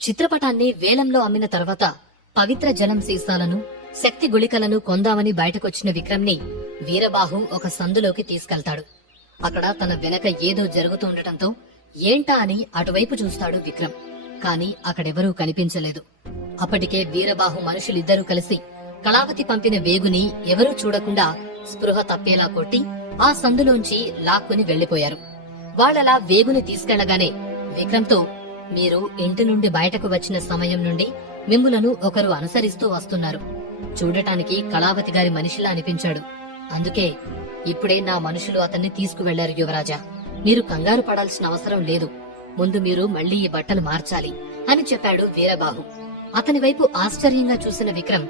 చిత్రపటాన్ని వేలంలో అమ్మిన తర్వాత పవిత్ర జలం సీసాలను శక్తి గుళికలను కొందామని బయటకొచ్చిన విక్రమ్ని వీరబాహు ఒక సందులోకి తీసుకెళ్తాడు. అక్కడ తన వెనక ఏదో జరుగుతుండటంతో ఏంటా అని అటువైపు చూస్తాడు విక్రమ్. కాని అక్కడెవరూ కనిపించలేదు. అప్పటికే వీరబాహు మనుషులిద్దరూ కలిసి కళావతి పంపిన వేగుని ఎవరూ చూడకుండా స్పృహ తప్పేలా కొట్టి ఆ సందులోంచి లాక్కుని వెళ్ళిపోయారు వాళ్ళలా వేగుని తీసుకెళ్ళగానే విక్రమ్తో మీరు ఇంటి నుండి బయటకు వచ్చిన సమయం నుండి మిమ్ములను ఒకరు అనుసరిస్తూ వస్తున్నారు. చూడటానికి కళావతి గారి మనిషిలా అనిపించాడు. అందుకే ఇప్పుడే నా మనుషులు అతన్ని తీసుకువెళ్ళారు యువరాజా. మీరు కంగారు పడాల్సిన అవసరం లేదు. ముందు మీరు మళ్ళీ ఈ బట్టలు మార్చాలి అని చెప్పాడు వీరబాహు. అతని వైపు ఆశ్చర్యంగా చూసిన విక్రమ్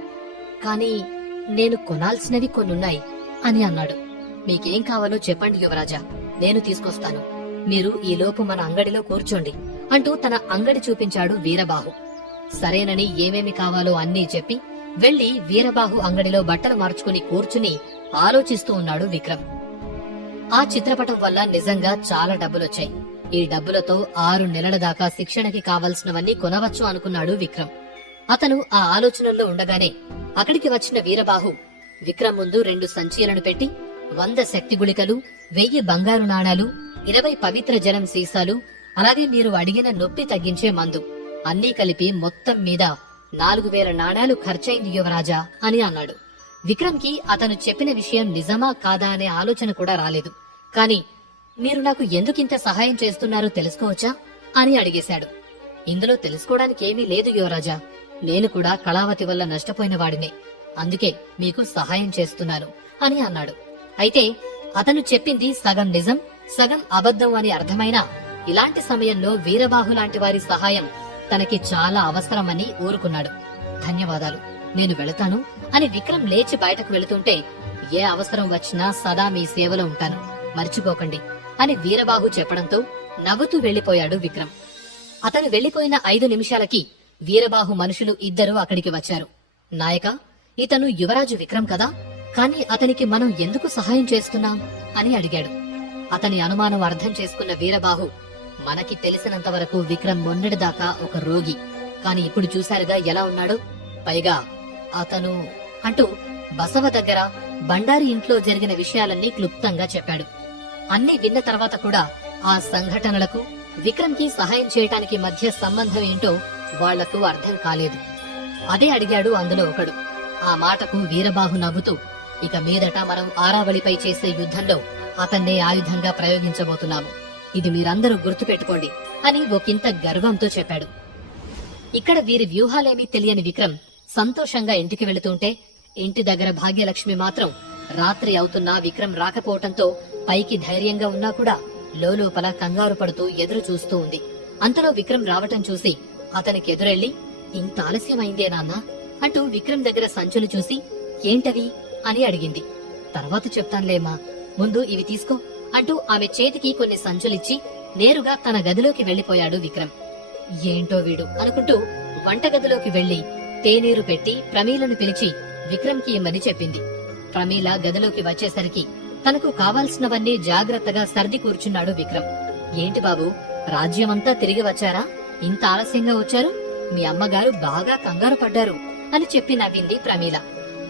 కానీ నేను కొనాల్సినవి కొన్నున్నాయి అని అన్నాడు. మీకేం కావాలో చెప్పండి యువరాజా. నేను తీసుకొస్తాను. మీరు ఈ లోపు మన అంగడిలో కూర్చోండి. అంటూ తన అంగడి చూపించాడు వీరబాహు. సరేనని ఏమేమి కావాలో అన్నీ చెప్పి వెళ్ళి వీరబాహు అంగడిలో బట్టలు మార్చుకుని కూర్చుని ఆలోచిస్తూ ఉన్నాడు విక్రమ్. ఆ చిత్రపటం వల్ల నిజంగా చాలా డబ్బులొచ్చాయి. ఈ డబ్బులతో ఆరు నెలల దాకా శిక్షణకి కావలసినవన్నీ కొనవచ్చు అనుకున్నాడు విక్రమ్. అతను ఆ ఆలోచనల్లో ఉండగానే అక్కడికి వచ్చిన వీరబాహు విక్రమ్ ముందు రెండు సంచీలను పెట్టి వంద శక్తి గుళికలు వెయ్యి బంగారు నాణాలు ఇరవై పవిత్ర జలం సీసాలు అలాగే మీరు అడిగిన నొప్పి తగ్గించే మందు. అన్నీ కలిపి మొత్తం మీద నాలుగు వేల నాణాలు ఖర్చయింది యువరాజా అని అన్నాడు. విక్రమ్కి అతను చెప్పిన విషయం నిజమా కాదా అనే ఆలోచన కూడా రాలేదు. కాని మీరు నాకు ఎందుకింత సహాయం చేస్తున్నారో తెలుసుకోవచ్చా అని అడిగేశాడు. ఇందులో తెలుసుకోవడానికి ఏమీ లేదు యువరాజా. నేను కూడా కళావతి వల్ల నష్టపోయిన వాడినే. అందుకే మీకు సహాయం చేస్తున్నాను అని అన్నాడు. అయితే అతను చెప్పింది సగం నిజం సగం అబద్ధం అని అర్థమైనా ఇలాంటి సమయంలో వీరబాహు లాంటి వారి సహాయం తనకి చాలా అవసరమని ఊరుకున్నాడు. ధన్యవాదాలు. నేను వెళతాను అని విక్రమ్ లేచి బయటకు వెళుతుంటే ఏ అవసరం వచ్చినా సదా మీ సేవలో ఉంటాను. మర్చిపోకండి అని వీరబాహు చెప్పడంతో నవ్వుతూ వెళ్ళిపోయాడు విక్రమ్. అతను వెళ్ళిపోయిన ఐదు నిమిషాలకి వీరబాహు మనుషులు ఇద్దరు అక్కడికి వచ్చారు. నాయక ఇతను యువరాజు విక్రమ్ కదా? కాని అతనికి మనం ఎందుకు సహాయం చేస్తున్నాం? అని అడిగాడు. అతని అనుమానం అర్థం చేసుకున్న వీరబాహు మనకి తెలిసినంత వరకు విక్రమ్ మొన్నటిదాకా ఒక రోగి. కాని ఇప్పుడు చూశారుగా ఎలా ఉన్నాడు? పైగా అతను అంటూ బసవ దగ్గర బండారి ఇంట్లో జరిగిన విషయాలన్నీ క్లుప్తంగా చెప్పాడు. అన్ని విన్న తర్వాత కూడా ఆ సంఘటనలకు విక్రమ్కి సహాయం చేయటానికి మధ్య సంబంధం ఏంటో వాళ్ళకు అర్థం కాలేదు. అదే అడిగాడు అందులో ఒకడు. ఆ మాటకు వీరబాహు నవ్వుతూ ఇక మీదట మనం ఆరావళిపై చేసే యుద్ధంలో అతన్నే ఆయుధంగా ప్రయోగించబోతున్నాము. ఇది మీరందరూ గుర్తుపెట్టుకోండి అని ఒకంత గర్వంతో చెప్పాడు. ఇక్కడ వీరి వ్యూహాలేమీ తెలియని విక్రమ్ సంతోషంగా ఇంటికి వెళుతుంటే ఇంటి దగ్గర భాగ్యలక్ష్మి మాత్రం రాత్రి అవుతున్నా విక్రమ్ రాకపోవటంతో పైకి ధైర్యంగా ఉన్నా కూడా లోపల కంగారు పడుతూ ఎదురు చూస్తూ ఉంది. అంతలో విక్రమ్ రావటం చూసి అతనికి ఎదురెళ్ళి ఇంత ఆలస్యమైందే నాన్న అంటూ విక్రమ్ దగ్గర సంచులు చూసి ఏంటవి? అని అడిగింది. తర్వాత చెప్తానులేమా ముందు ఇవి తీసుకో. అంటూ ఆమె చేతికి కొన్ని సంచులిచ్చి నేరుగా తన గదిలోకి వెళ్ళిపోయాడు విక్రమ్. ఏంటో వీడు అనుకుంటూ వంటగదిలోకి వెళ్ళి తేనీరు పెట్టి ప్రమీలను పిలిచి విక్రమ్కి ఇమ్మని చెప్పింది. ప్రమీల గదిలోకి వచ్చేసరికి తనకు కావాల్సినవన్నీ జాగ్రత్తగా సర్ది కూర్చున్నాడు విక్రమ్. ఏంటి బాబు రాజ్యమంతా తిరిగి వచ్చారా? ఇంత ఆలస్యంగా వచ్చారు? మీ అమ్మగారు బాగా కంగారు పడ్డారు అని చెప్పి నవ్వింది ప్రమీల.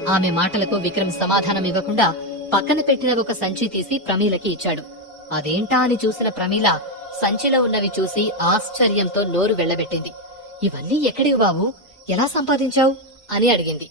ఆమె మాటలకు విక్రమ్ సమాధానం ఇవ్వకుండా పక్కన పెట్టిన ఒక సంచి తీసి ప్రమీలకి ఇచ్చాడు. అదేంటా అని చూసిన ప్రమీల సంచిలో ఉన్నవి చూసి ఆశ్చర్యంతో నోరు వెళ్ళబెట్టింది ఇవన్నీ ఎక్కడివి బాబు? ఎలా సంపాదించావు? అని అడిగింది.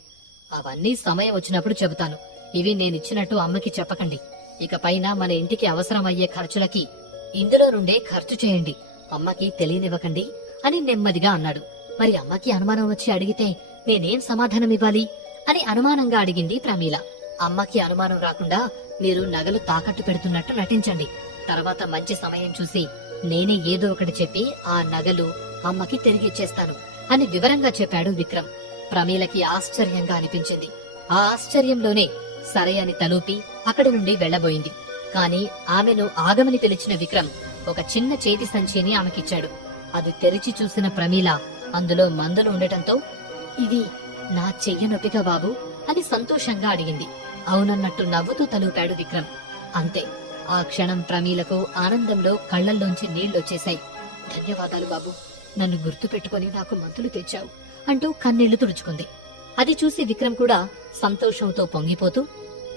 అవన్నీ సమయం వచ్చినప్పుడు చెబుతాను. ఇవి నేనిచ్చినట్టు అమ్మకి చెప్పకండి. ఇక పైన మన ఇంటికి అవసరమయ్యే ఖర్చులకి ఇందులో నుండే ఖర్చు చేయండి. అమ్మకి తెలియనివ్వకండి అని నెమ్మదిగా అన్నాడు. మరి అమ్మకి అనుమానం వచ్చి అడిగితే నేనేం సమాధానం ఇవ్వాలి? అని అనుమానంగా అడిగింది ప్రమీల. అమ్మకి అనుమానం రాకుండా మీరు నగలు తాకట్టు పెడుతున్నట్టు నటించండి. తర్వాత మంచి సమయం చూసి నేనే ఏదో ఒకటి చెప్పి ఆ నగలు అమ్మకి తిరిగిచ్చేస్తాను అని వివరంగా చెప్పాడు విక్రమ్. ప్రమీలకి ఆశ్చర్యంగా అనిపించింది. ఆ ఆశ్చర్యంలోనే సరే అని తలూపి అక్కడి నుండి వెళ్ళబోయింది కాని ఆమెను ఆగమని పిలిచిన విక్రమ్ ఒక చిన్న చేతి సంచిని ఆమెకిచ్చాడు. అది తెరిచి చూసిన ప్రమీల అందులో మందులు ఉండటంతో ఇవి నా చెయ్య నొప్పిగా బాబు అని సంతోషంగా అడిగింది. అవునన్నట్టు నవ్వుతూ తలూపాడు విక్రమ్. అంతే ఆ క్షణం ప్రమీలకు ఆనందంలో కళ్ళల్లోంచి నీళ్ళొచ్చేశాయి ధన్యవాదాలు బాబు నన్ను గుర్తు పెట్టుకుని నాకు మంతులు తెచ్చావు అంటూ కన్నీళ్ళు తుడుచుకుంది. అది చూసి విక్రమ్ కూడా సంతోషంతో పొంగిపోతూ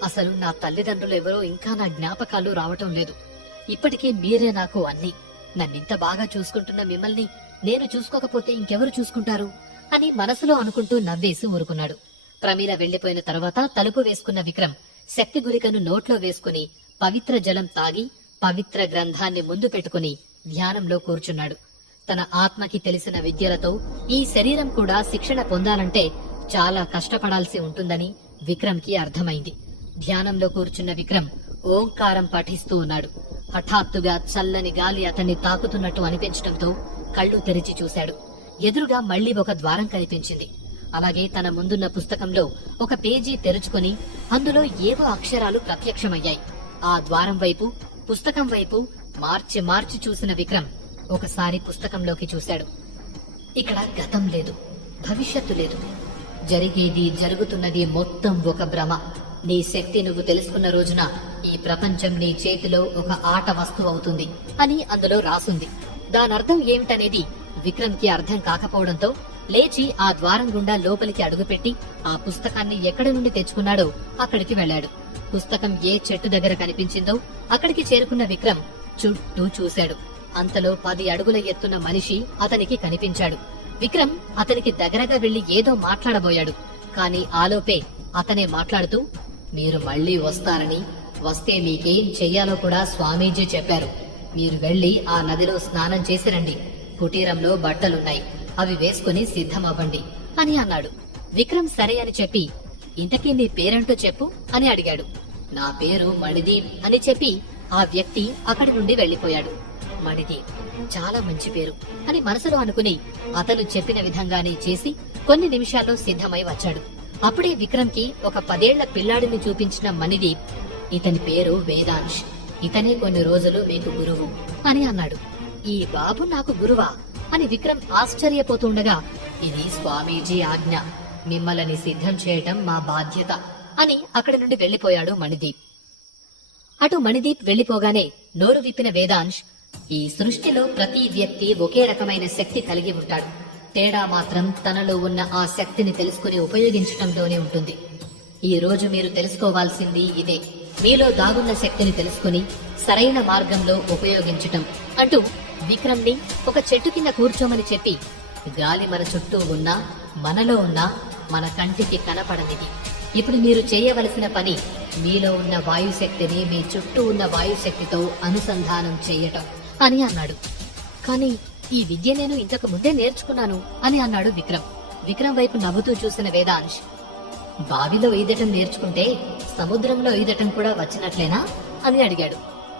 అసలు నా తల్లిదండ్రులు ఎవరో ఇంకా నా జ్ఞాపకాలు రావటం లేదు. ఇప్పటికీ మీరే నాకు అన్ని. నన్నింత బాగా చూసుకుంటున్న మిమ్మల్ని నేను చూసుకోకపోతే ఇంకెవరు చూసుకుంటారు? అని మనసులో అనుకుంటూ నవ్వేసి ఊరుకున్నాడు. ప్రమీల వెళ్ళిపోయిన తర్వాత తలుపు వేసుకున్న విక్రమ్ శక్తి గురికను నోట్లో వేసుకుని పవిత్ర జలం తాగి పవిత్ర గ్రంథాన్ని ముందు పెట్టుకుని ధ్యానంలో కూర్చున్నాడు. తన ఆత్మకి తెలిసిన విద్యలతో ఈ శరీరం కూడా శిక్షణ పొందాలంటే చాలా కష్టపడాల్సి ఉంటుందని విక్రమ్కి అర్థమైంది. ధ్యానంలో కూర్చున్న విక్రమ్ ఓంకారం పఠిస్తూ ఉన్నాడు. హఠాత్తుగా చల్లని గాలి అతన్ని తాకుతున్నట్టు అనిపించడంతో కళ్ళు తెరిచి చూశాడు. ఎదురుగా మళ్ళీ ఒక ద్వారం కనిపించింది. అలాగే తన ముందున్న పుస్తకంలో ఒక పేజీ తెరుచుకుని అందులో ఏవో అక్షరాలు ప్రత్యక్షమయ్యాయి. ఆ ద్వారం వైపు పుస్తకం వైపు మార్చి మార్చి చూసిన విక్రమ్ ఒకసారి పుస్తకంలోకి చూశాడు. ఇక్కడ గతం లేదు భవిష్యత్తు లేదు. జరిగేది జరుగుతున్నది మొత్తం ఒక భ్రమ. నీ శక్తి నువ్వు తెలుసుకున్న రోజున ఈ ప్రపంచం నీ చేతిలో ఒక ఆట వస్తువు అవుతుంది అని అందులో రాసుంది. దానర్థం ఏమిటనేది విక్రమ్కి అర్థం కాకపోవడంతో లేచి ఆ ద్వారం గుండా లోపలికి అడుగుపెట్టి ఆ పుస్తకాన్ని ఎక్కడి నుండి తెచ్చుకున్నాడో అక్కడికి వెళ్ళాడు. పుస్తకం ఏ చెట్టు దగ్గర కనిపించిందో అక్కడికి చేరుకున్న విక్రమ్ చుట్టూ చూశాడు. అంతలో పది అడుగుల ఎత్తున్న మనిషి అతనికి కనిపించాడు. విక్రమ్ అతనికి దగ్గరగా వెళ్ళి ఏదో మాట్లాడబోయాడు. కాని ఆలోపే అతనే మాట్లాడుతూ మీరు మళ్ళీ వస్తారని వస్తే మీకేం చెయ్యాలో కూడా స్వామీజీ చెప్పారు. మీరు వెళ్ళి ఆ నదిలో స్నానం చేసి రండి. కుటీరంలో బట్టలున్నాయి. అవి వేసుకుని సిద్ధమవ్వండి అని అన్నాడు. విక్రమ్ సరే అని చెప్పి ఇంతకీ నీ పేరేంటో చెప్పు అని అడిగాడు. నా పేరు మణిదీప్ అని చెప్పి ఆ వ్యక్తి అక్కడి నుండి వెళ్ళిపోయాడు మణిదీప్ చాలా మంచి పేరు అని మనసులో అనుకుని అతను చెప్పిన విధంగానే చేసి కొన్ని నిమిషాల్లో సిద్ధమై వచ్చాడు. అప్పుడే విక్రమ్కి ఒక పదేళ్ళ పిల్లాడిని చూపించిన మణిదీప్ ఇతని పేరు వేదాంశ్. ఇతనే కొన్ని రోజులు మీకు గురువు అని అన్నాడు. ఈ బాబు నాకు గురువా? అని విక్రమ్ ఆశ్చర్యపోతుండగా ఇది స్వామీజీ ఆజ్ఞ. మిమ్మల్ని సిద్ధం చేయటం మా బాధ్యత అని అక్కడి నుండి వెళ్ళిపోయాడు మణిదీప్. అటు మణిదీప్ వెళ్ళిపోగానే నోరు విప్పిన వేదాంశ్ ఈ సృష్టిలో ప్రతి వ్యక్తి ఒకే రకమైన శక్తి కలిగి ఉంటాడు. తేడా మాత్రం తనలో ఉన్న ఆ శక్తిని తెలుసుకుని ఉపయోగించటంలోనే ఉంటుంది. ఈ రోజు మీరు తెలుసుకోవాల్సింది ఇదే. మీలో దాగున్న శక్తిని తెలుసుకుని సరైన మార్గంలో ఉపయోగించటం అంటూ విక్రమ్ని ఒక చెట్టు కింద కూర్చోమని చెప్పి గాలి మన చుట్టూ ఉన్నా మనలో ఉన్నా మన కంటికి కనపడనిది. ఇప్పుడు మీరు చేయవలసిన పని మీలో ఉన్న వాయుశక్తిని మీ చుట్టూ ఉన్న వాయుశక్తితో అనుసంధానం చేయటం అని అన్నాడు. కానీ ఈ విద్య నేను ఇంతకు ముందే నేర్చుకున్నాను అని అన్నాడు విక్రమ్. విక్రమ్ వైపు నవ్వుతూ చూసిన వేదాంశ్ బావిలో ఈదటం నేర్చుకుంటే సముద్రంలో ఈదటం కూడా వచ్చినట్లేనా? అని అడిగాడు.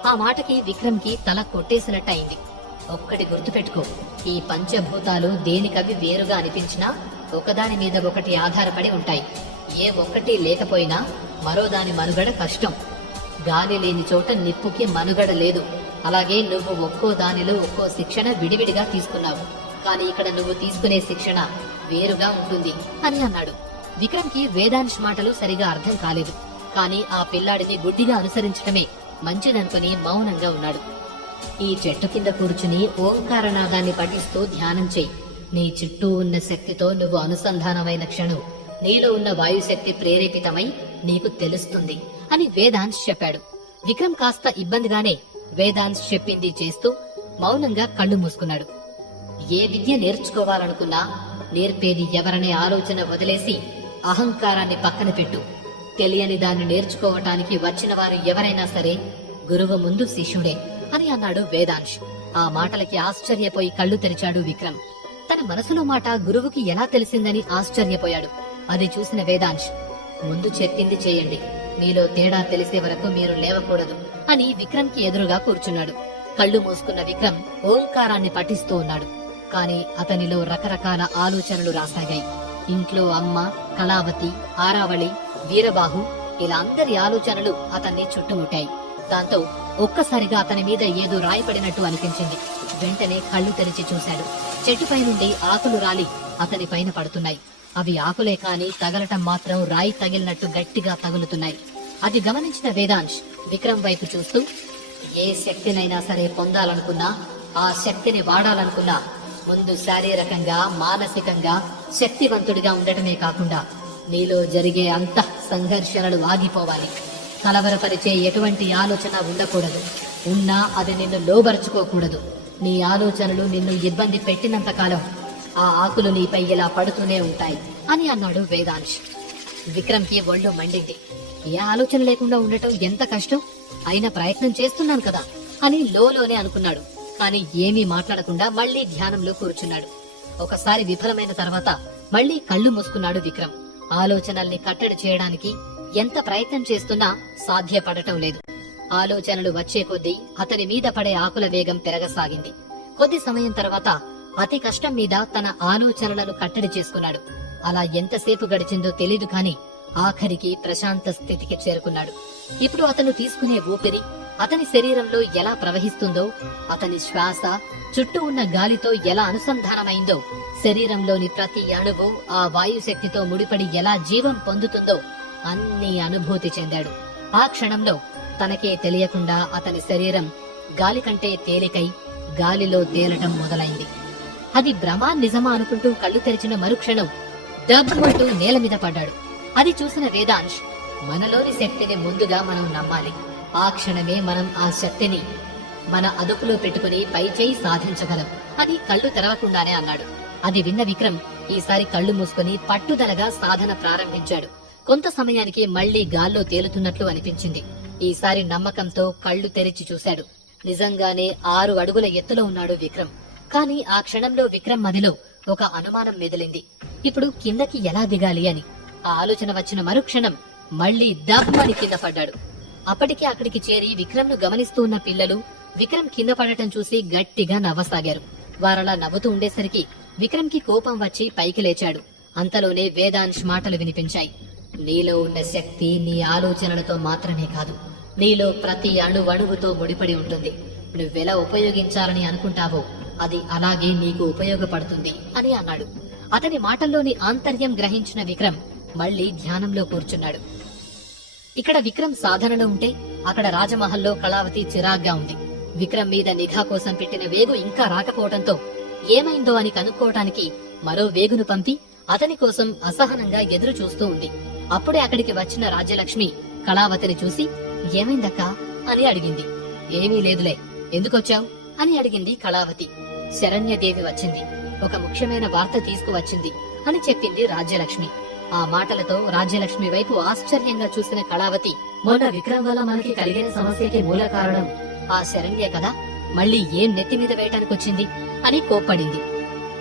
ఆ మాటకి విక్రమ్కి తల కొట్టేసినట్టయింది. ఒక్కటి గుర్తుపెట్టుకో. ఈ పంచభూతాలు దేనికవి వేరుగా అనిపించినా ఒకదాని మీద ఒకటి ఆధారపడి ఉంటాయి. ఏ ఒక్కటి లేకపోయినా మరో దాని మనుగడ కష్టం. గాలి లేని చోట నిప్పుకి మనుగడ లేదు. అలాగే నువ్వు ఒక్కో దానిలో ఒక్కో శిక్షణ విడివిడిగా తీసుకున్నావు. కానీ ఇక్కడ నువ్వు తీసుకునే శిక్షణ వేరుగా ఉంటుంది అని అన్నాడు. విక్రమ్కి వేదాంశ్ మాటలు సరిగా అర్థం కాలేదు. కానీ ఆ పిల్లాడిని గుడ్డిగా అనుసరించడమే మంచిదనుకుని మౌనంగా ఉన్నాడు. ఈ చెట్టు కింద కూర్చుని ఓంకారనాదాన్ని పఠిస్తూ ధ్యానం చెయ్యి నీ చుట్టూ ఉన్న శక్తితో నువ్వు అనుసంధానమైన క్షణం. నీలో ఉన్న వాయుశక్తి ప్రేరేపితమై నీకు తెలుస్తుంది అని వేదాంశ్ చెప్పాడు. విక్రమ్ కాస్త ఇబ్బందిగానే వేదాంశ్ చెప్పింది చేస్తూ మౌనంగా కళ్ళు మూసుకున్నాడు. ఏ విద్య నేర్చుకోవాలనుకున్నా నేర్పేది ఎవరనే ఆలోచన వదిలేసి అహంకారాన్ని పక్కన పెట్టు. తెలియని దాన్ని నేర్చుకోవటానికి వచ్చిన వారు ఎవరైనా సరే గురువు ముందు శిష్యుడే. అని అన్నాడు వేదాంశ్. ఆ మాటలకి ఆశ్చర్యపోయి కళ్ళు తెరిచాడు విక్రమ్. తన మనసులో మాట గురువుకి ఎలా తెలిసిందని ఆశ్చర్యపోయాడు. అది చూసిన వేదాంశ్ ముందు చెప్పింది చేయండి. మీలో తేడా తెలిసే వరకు మీరు లేవకూడదు అని విక్రమ్కి ఎదురుగా కూర్చున్నాడు. కళ్ళు మూసుకున్న విక్రమ్ ఓంకారాన్ని పఠిస్తూ ఉన్నాడు. కాని అతనిలో రకరకాల ఆలోచనలు రాసాగాయి. ఇంట్లో అమ్మ కళావతి ఆరావళి వీరబాహు ఇలా అందరి ఆలోచనలు అతన్ని చుట్టుముట్టాయి. దాంతో ఒక్కసారిగా అతని మీద ఏదో రాయపడినట్టు అనిపించింది. వెంటనే కళ్ళు తెరిచి చూశాడు. చెట్టుపై నుండి ఆకులు రాలి అతని పైన పడుతున్నాయి. అవి ఆకులే కాని తగలటం మాత్రం రాయి తగిలినట్టు గట్టిగా తగులుతున్నాయి. అది గమనించిన వేదాంశ్ విక్రమ్ వైపు చూస్తూ ఏ శక్తినైనా సరే పొందాలనుకున్నా ఆ శక్తిని వాడాలనుకున్నా ముందు శారీరకంగా మానసికంగా శక్తివంతుడిగా ఉండటమే కాకుండా నీలో జరిగే అంత సంఘర్షణలు ఆగిపోవాలి. కలవరపరిచే ఎటువంటి ఆలోచన ఉండకూడదు. ఉన్నా అది నిన్ను లోబరుచుకోకూడదు. నీ ఆలోచనలు నిన్ను ఇబ్బంది పెట్టినంత కాలం ఆ ఆకులు నీపై ఇలా పడుతూనే ఉంటాయి అని అన్నాడు వేదాంశ్. విక్రమ్కి ఒళ్ళు మండింది. ఏ ఆలోచన లేకుండా ఉండటం ఎంత కష్టం? అయినా ప్రయత్నం చేస్తున్నాను కదా అని లోలోనే అనుకున్నాడు. కానీ ఏమీ మాట్లాడకుండా మళ్ళీ ధ్యానంలో కూర్చున్నాడు. ఒకసారి విఫలమైన తర్వాత మళ్ళీ కళ్ళు మూసుకున్నాడు విక్రమ్. ఆలోచనల్ని కట్టడి చేయడానికి ఎంత ప్రయత్నం చేస్తున్నా సాధ్యపడటం లేదు. ఆలోచనలు వచ్చే కొద్దీ అతని మీద పడే ఆకుల వేగం పెరగసాగింది. కొద్ది సమయం తర్వాత అతి కష్టం మీద తన ఆలోచనలను కట్టడి చేసుకున్నాడు. అలా ఎంతసేపు గడిచిందో తెలీదు కాని ఆఖరికి ప్రశాంత స్థితికి చేరుకున్నాడు. ఇప్పుడు అతను తీసుకునే ఊపిరి అతని శరీరంలో ఎలా ప్రవహిస్తుందో అతని శ్వాస చుట్టూ ఉన్న గాలితో ఎలా అనుసంధానమైందో శరీరంలోని ప్రతి అణువు ఆ వాయుశక్తితో ముడిపడి ఎలా జీవం పొందుతుందో అన్ని అనుభూతి చెందాడు. ఆ క్షణంలో తనకే తెలియకుండా అతని శరీరం గాలి కంటే తేలికై గాలిలో తేలటం మొదలైంది. అది భ్రమా నిజమా అనుకుంటూ కళ్ళు తెరిచిన మరుక్షణం డబ్బుమంటూ నేల మీద పడ్డాడు. అది చూసిన వేదాంశ్ మనలోని శక్తిని ముందుగా మనం నమ్మాలి. ఆ క్షణమే మనం ఆ శక్తిని మన అదుపులో పెట్టుకుని పై చేయి సాధించగలం. అని కళ్ళు తెరవకుండానే అన్నాడు. అది విన్న విక్రమ్ ఈసారి కళ్ళు మూసుకుని పట్టుదలగా సాధన ప్రారంభించాడు. కొంత సమయానికి మళ్ళీ గాల్లో తేలుతున్నట్లు అనిపించింది. ఈసారి నమ్మకంతో కళ్ళు తెరిచి చూశాడు. నిజంగానే ఆరు అడుగుల ఎత్తులో ఉన్నాడు విక్రమ్. కానీ ఆ క్షణంలో విక్రమ్ మదిలో ఒక అనుమానం మెదిలింది. ఇప్పుడు కిందకి ఎలా దిగాలి అని. ఆ ఆలోచన వచ్చిన మరుక్షణం మళ్ళీ దబ్బని కింద పడ్డాడు. అప్పటికే అక్కడికి చేరి విక్రమ్ను గమనిస్తూ ఉన్న పిల్లలు విక్రమ్ కింద పడటం చూసి గట్టిగా నవ్వసాగారు. వారలా నవ్వుతూ ఉండేసరికి విక్రమ్కి కోపం వచ్చి పైకి లేచాడు. అంతలోనే వేదాంశ్ మాటలు వినిపించాయి. నీలో ఉన్న శక్తి నీ ఆలోచనలతో మాత్రమే కాదు నీలో ప్రతి అణువణువుతో ముడిపడి ఉంటుంది. నువ్వెలా ఉపయోగించాలని అనుకుంటావో అది అలాగే నీకు ఉపయోగపడుతుంది అని అన్నాడు. అతని మాటల్లోని ఆంతర్యం గ్రహించిన విక్రమ్ మళ్ళీ ధ్యానంలో కూర్చున్నాడు. ఇక్కడ విక్రమ్ సాధనలో ఉంటే అక్కడ రాజమహల్లో కళావతి చిరాగ్గా ఉంది. విక్రమ్ మీద నిఘా కోసం పెట్టిన వేగు ఇంకా రాకపోవడంతో ఏమైందో అని కనుక్కోవటానికి మరో వేగును పంపి అతని కోసం అసహనంగా ఎదురు చూస్తూ ఉంది. అప్పుడే అక్కడికి వచ్చిన రాజ్యలక్ష్మి కళావతిని చూసి ఏమైందక్క? అని అడిగింది. ఏమీ లేదులే. ఎందుకొచ్చావు? అని అడిగింది కళావతి. శరణ్యదేవి వచ్చింది. ఒక ముఖ్యమైన వార్త తీసుకువచ్చింది అని చెప్పింది రాజ్యలక్ష్మి. ఆ మాటలతో రాజ్యలక్ష్మి వైపు ఆశ్చర్యంగా చూసిన కళావతి మొన్న విక్రమ్ వల్ల మనకి కలిగిన సమస్యకి మూల కారణం ఆ శరణ్య కదా? మళ్ళీ ఏం నెత్తి మీద వేయటానికి వచ్చింది అని కోప్పడింది.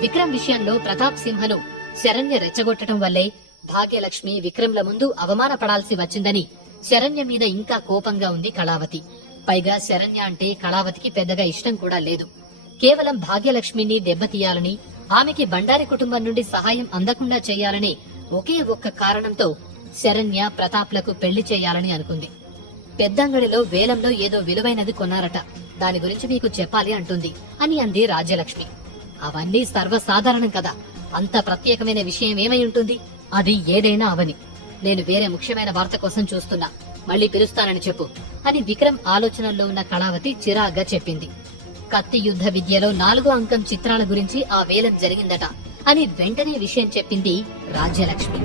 విక్రమ్ విషయంలో ప్రతాప్ సింహను శరణ్య రెచ్చగొట్టడం వల్లే భాగ్యలక్ష్మి విక్రమ్ల ముందు అవమానపడాల్సి వచ్చిందని శరణ్య మీద ఇంకా కోపంగా ఉంది కళావతి. పైగా శరణ్య అంటే కళావతికి పెద్దగా ఇష్టం కూడా లేదు. కేవలం భాగ్యలక్ష్మిని దెబ్బతీయాలని ఆమెకి బండారి కుటుంబం నుండి సహాయం అందకుండా చేయాలని ఒకే ఒక్క కారణంతో శరణ్య ప్రతాప్లకు పెళ్ళి చేయాలని అనుకుంది. పెద్దంగడిలో వేలంలో ఏదో విలువైనది కొన్నారట. దాని గురించి మీకు చెప్పాలి అంటుంది అని అంది రాజ్యలక్ష్మి. అవన్నీ సర్వసాధారణం కదా. అంత ప్రత్యేకమైన విషయం ఏమై ఉంటుంది? అది ఏదైనా అవని. నేను వేరే ముఖ్యమైన వార్త కోసం చూస్తున్నా. మళ్ళీ పిలుస్తానని చెప్పు. అని విక్రమ్ ఆలోచనల్లో ఉన్న కళావతి చిరాగ్గా చెప్పింది. కత్తి యుద్ధ విద్యలో నాలుగో అంకం చిత్రాల గురించి ఆ వేలం జరిగిందట అని వెంటనే విషయం చెప్పింది రాజ్యలక్ష్మి.